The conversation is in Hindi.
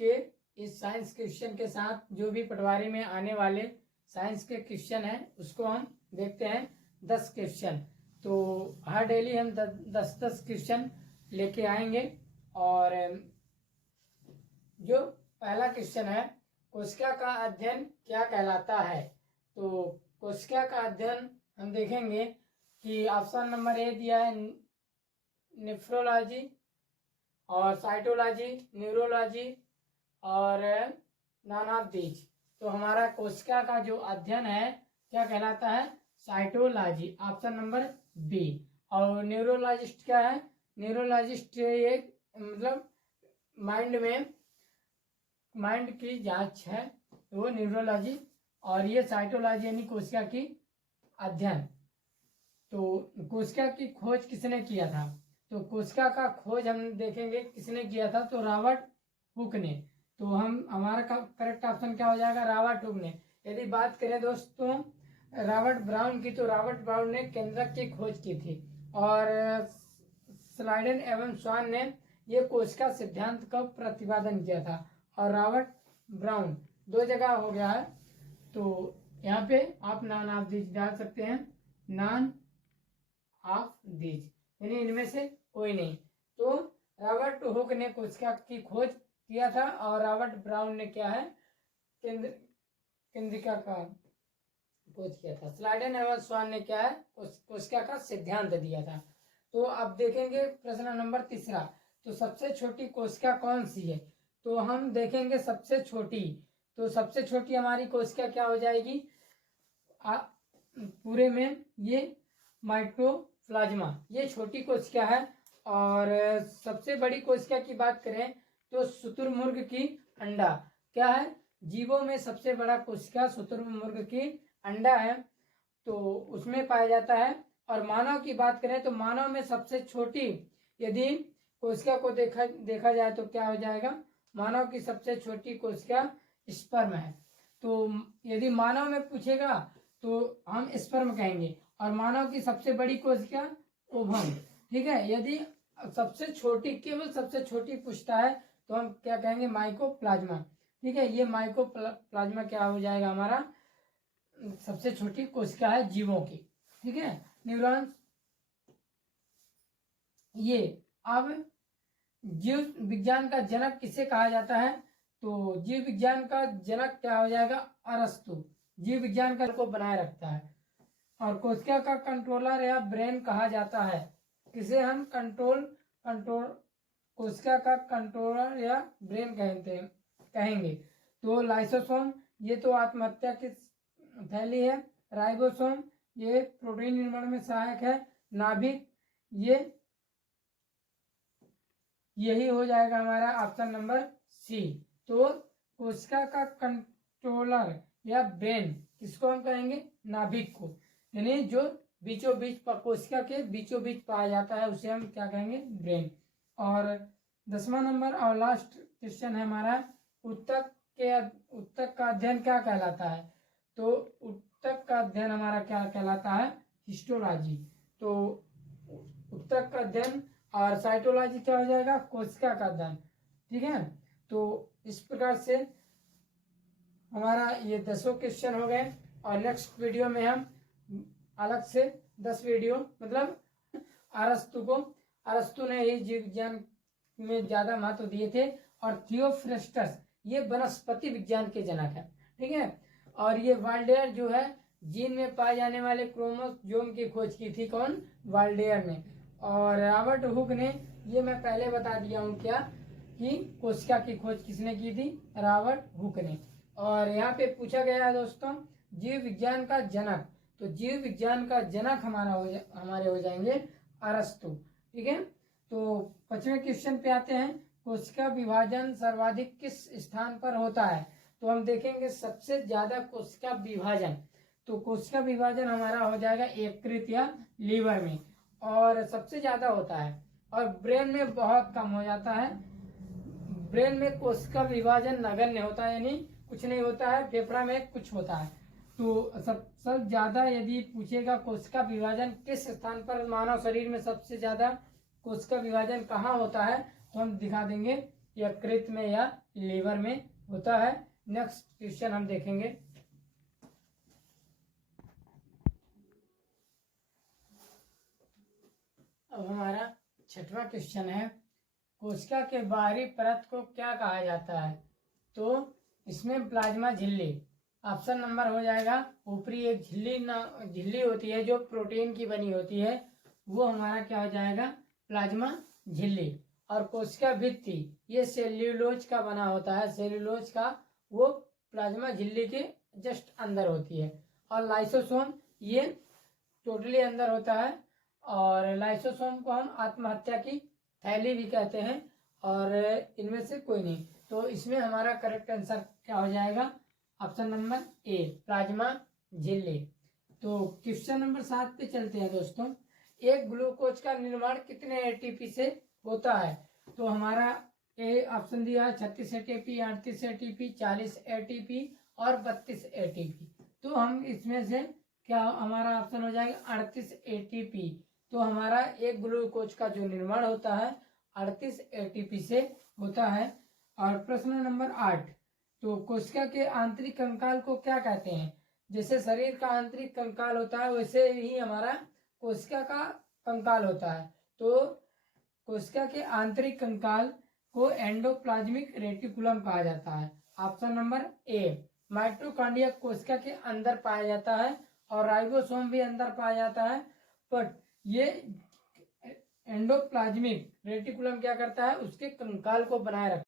के इस साइंस क्वेश्चन के साथ जो भी पटवारी में आने वाले साइंस के क्वेश्चन है उसको हम देखते हैं 10 क्वेश्चन। तो हर डेली हम 10 क्वेश्चन लेके आएंगे। और जो पहला क्वेश्चन है, कोशिका का अध्ययन क्या कहलाता है। तो कोशिका का अध्ययन हम देखेंगे कि ऑप्शन नंबर ए दिया है नेफ्रोलॉजी और साइटोलॉजी, न्यूरोलॉजी और नॉन ऑफ दीज। तो हमारा कोशिका का जो अध्ययन है क्या कहलाता है, साइटोलॉजी, ऑप्शन नंबर बी। और न्यूरोलॉजिस्ट क्या है, न्यूरोलॉजिस्ट ये मतलब माइंड की जांच है, वो न्यूरोलॉजी। और ये साइटोलॉजी यानी कोशिका की अध्ययन। तो कोशिका की खोज किसने किया था, तो कोशिका का खोज हम देखेंगे किसने किया था, तो रॉबर्ट हुक ने। तो हमारा करेक्ट ऑप्शन क्या हो जाएगा, रॉबर्ट हुक ने। यदि बात करें दोस्तों रॉबर्ट ब्राउन की, तो रॉबर्ट ब्राउन ने केंद्रक की खोज की थी। और स्लाइडन एवं स्वान ने ये कोशिका सिद्धांत का प्रतिपादन किया था। और रॉबर्ट ब्राउन 2 जगह हो गया है। तो यहाँ पे आप नॉन ऑफ दीज डाल सकते हैं, नॉन ऑफ दीज यानी इनमें से कोई नहीं। तो रॉबर्ट हुक ने कोशिका की खोज किया था और रॉबर्ट ब्राउन ने क्या है, केंद्रिका का खोज किया था। स्लाइडन एवं स्वान ने क्या है, कोशिका का सिद्धांत दिया था। तो अब देखेंगे प्रश्न नंबर 3। तो सबसे छोटी कोशिका कौन सी है, तो हम देखेंगे सबसे छोटी। तो सबसे छोटी हमारी कोशिका क्या हो जाएगी पूरे में, ये माइटोप्लाज्मा, ये छोटी कोशिका है। और सबसे बड़ी कोशिका की बात करें तो शुतुरमुर्ग की अंडा क्या है, जीवों में सबसे बड़ा कोशिका शुतुरमुर्ग की अंडा है, तो उसमें पाया जाता है। और मानव की बात करें तो मानव में सबसे छोटी यदि कोशिका को देखा जाए तो क्या हो जाएगा, मानव की सबसे छोटी कोशिका स्पर्म है। तो यदि मानव में पूछेगा तो हम स्पर्म कहेंगे। और मानव की सबसे बड़ी कोशिका ओवम, ठीक है। यदि सबसे छोटी, केवल सबसे छोटी पूछता है तो हम क्या कहेंगे, माइकोप्लाज्मा, ठीक है। ये माइकोप्लाज्मा क्या हो जाएगा, हमारा सबसे छोटी कोशिका है जीवों की, ठीक है। न्यूरॉन्स, ये अब जीव विज्ञान का जनक किसे कहा जाता है, तो जीव विज्ञान का जनक क्या हो जाएगा, अरस्तु, जीव विज्ञान का को बनाए रखता है। और कोशिका का कंट्रोलर या ब्रेन कहा जाता है, किसे हम कंट्रोल कोशिका का कंट्रोलर या ब्रेन कहेंगे। तो लाइसोसोम, ये तो आत्महत्या की थैली है। राइबोसोम, ये प्रोटीन निर्माण में सहायक है। नाभिक, यही हो जाएगा हमारा ऑप्शन नंबर सी। तो कोशिका का कंट्रोलर या ब्रेन किसको हम कहेंगे, नाभिक को, यानी जो बीचों बीच कोशिका के बीचों बीच पाया जाता है उसे हम क्या कहेंगे, ब्रेन। और 10वां नंबर और लास्ट क्वेश्चन है हमारा, ऊतक का अध्ययन क्या कहलाता है, तो ऊतक का अध्ययन हमारा क्या कहलाता है, हिस्टोलॉजी। तो ऊतक का अध्ययन और साइटोलॉजी क्या हो जाएगा, कोशिका का अध्ययन, ठीक है। तो इस प्रकार से हमारा ये 10 क्वेश्चन हो गए। और नेक्स्ट वीडियो में हम अलग से 10 वीडियो, मतलब अरस्तु ने ही जीव विज्ञान में ज्यादा महत्व दिए थे। और थियोफ्रेस्टस ये वनस्पति विज्ञान के जनक है, ठीक है। और ये वाल्डेयर जो है जीन में पाए जाने वाले क्रोमोसोम की खोज की थी, कौन, वाल्डेयर ने। और रॉबर्ट हुक ने, ये मैं पहले बता दिया हूं क्या, कि कोशिका की खोज किसने की थी, रॉबर्ट हुक ने। और यहाँ पे पूछा गया है दोस्तों जीव विज्ञान का जनक, तो जीव विज्ञान का जनक हमारे हो जाएंगे अरस्तु, ठीक है। तो 5वें क्वेश्चन पे आते हैं, कोशिका विभाजन सर्वाधिक किस स्थान पर होता है, तो हम देखेंगे सबसे ज्यादा कोशिका विभाजन, तो कोशिका विभाजन हमारा हो जाएगा यकृत या लीवर में, और सबसे ज्यादा होता है। और ब्रेन में बहुत कम हो जाता है, ब्रेन में कोशिका विभाजन नगण्य होता है, यानी कुछ नहीं होता है। फेफड़ा में कुछ होता है। तो सबसे ज्यादा यदि पूछेगा कोशिका विभाजन किस स्थान पर, मानव शरीर में सबसे ज्यादा कोशिका विभाजन कहाँ होता है, तो हम दिखा देंगे यकृत में या लीवर में होता है। नेक्स्ट क्वेश्चन हम देखेंगे। अब हमारा छठवां क्वेश्चन है, कोशिका के बाहरी परत को क्या कहा जाता है? तो इसमें प्लाज्मा झिल्ली। ऑप्शन नंबर हो जाएगा ऊपरी एक झिल्ली होती है जो प्रोटीन की बनी होती है, वो हमारा क्या हो जाएगा? प्लाज्मा झिल्ली। और कोशिका भित्ति ये सेल्यूलोज का बना होता है, सेल्यूलोज का, वो प्लाज्मा झिल्ली के जस्ट अंदर होती है। और लाइसोसोम ये टोटली अंदर होता है। और लाइसोसोम को हम आत्महत्या की थैली भी कहते हैं, और इनमें से कोई नहीं। तो इसमें हमारा करेक्ट आंसर क्या हो जाएगा? ऑप्शन नंबर ए, प्लाज्मा झिल्ली। तो क्वेश्चन नंबर 7 पे चलते हैं दोस्तों। एक ग्लूकोज का निर्माण कितने एटीपी से होता है? तो हमारा ए ऑप्शन दिया है 36 एटीपी, 38 एटीपी, 40 एटीपी और 32 एटीपी। तो हम इसमें से क्या हमारा ऑप्शन हो जाएगा? 38 एटीपी। तो हमारा एक ग्लूकोज का जो निर्माण होता है 38 एटीपी से होता है। और प्रश्न नंबर 8, तो कोशिका के आंतरिक कंकाल को क्या कहते हैं? जैसे शरीर का आंतरिक कंकाल होता है वैसे ही हमारा कोशिका का कंकाल होता है। तो कोशिका के आंतरिक कंकाल को एंडोप्लाज्मिक रेटिकुलम कहा जाता है। Option number A. माइटोकॉन्ड्रिया कोशिका के अंदर पाया जाता है और राइबोसोम भी अंदर पाया जाता है, बट ये एंडोप्लाज्मिक रेटिकुलम क्या करता है? उसके कंकाल को बनाए रखता है।